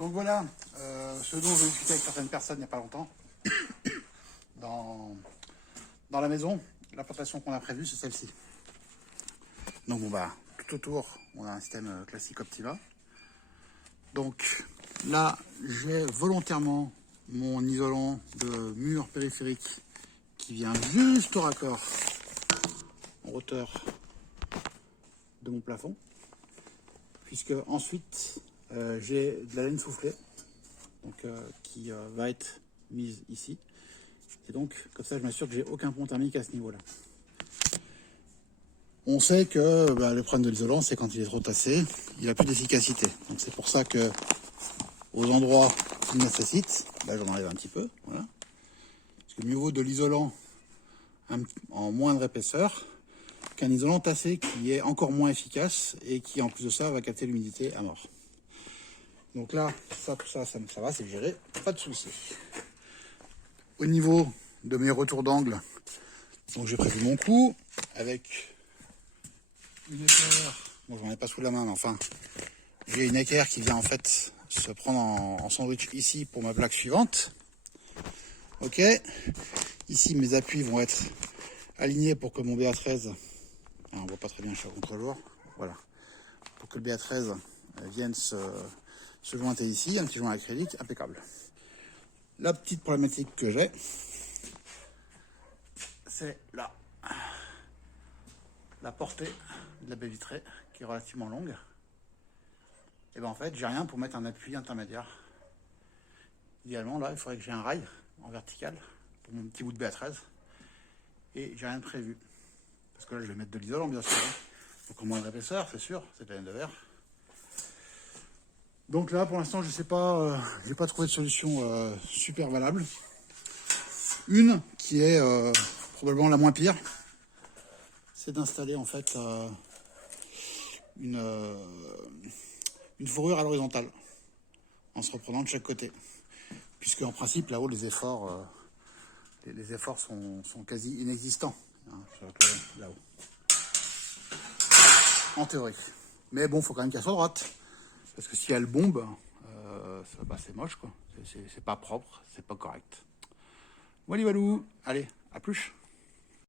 Donc voilà, ce dont j'ai discuté avec certaines personnes il n'y a pas longtemps, dans la maison, l'implantation qu'on a prévue, c'est celle-ci. Donc bon bah, tout autour, on a un système classique Optiva. Donc là, j'ai volontairement mon isolant de mur périphérique qui vient juste au raccord en hauteur de mon plafond, puisque ensuite j'ai de la laine soufflée donc, qui va être mise ici, et donc comme ça je m'assure que j'ai aucun pont thermique à ce niveau là. On sait que le problème de l'isolant, c'est quand il est trop tassé, il n'a plus d'efficacité. Donc c'est pour ça que aux endroits qui nécessitent, là j'en enlève un petit peu, voilà, parce que mieux vaut de l'isolant en moindre épaisseur qu'un isolant tassé qui est encore moins efficace et qui en plus de ça va capter l'humidité à mort. Donc là, ça va, c'est géré, pas de souci. Au niveau de mes retours d'angle, donc j'ai prévu mon coup avec une équerre. Bon, j'en ai pas sous la main, mais enfin, j'ai une équerre qui vient en fait se prendre en sandwich ici pour ma plaque suivante. Ok, ici mes appuis vont être alignés pour que mon BA13, on voit pas très bien, je suis à contre-jour, voilà, pour que le BA13 vienne se jointer ici, un petit joint acrylique, impeccable. La petite problématique que j'ai, c'est là, la portée de la baie vitrée qui est relativement longue. Et ben en fait, j'ai rien pour mettre un appui intermédiaire. Idéalement, là, il faudrait que j'ai un rail en vertical pour mon petit bout de BA13. Et j'ai rien de prévu. Parce que là, je vais mettre de l'isolant, bien sûr. Donc, en moindre épaisseur, c'est sûr, c'est de la laine de verre. Donc là, pour l'instant, je sais pas, j'ai pas trouvé de solution super valable. Une qui est probablement la moins pire, c'est d'installer en fait une fourrure à l'horizontale en se reprenant de chaque côté, puisque en principe là-haut les efforts sont quasi inexistants, hein, là-haut, en théorie. Mais bon, faut quand même qu'elle soit droite, parce que si elle bombe, c'est moche quoi, c'est pas propre, c'est pas correct. Walou, allez, à plus.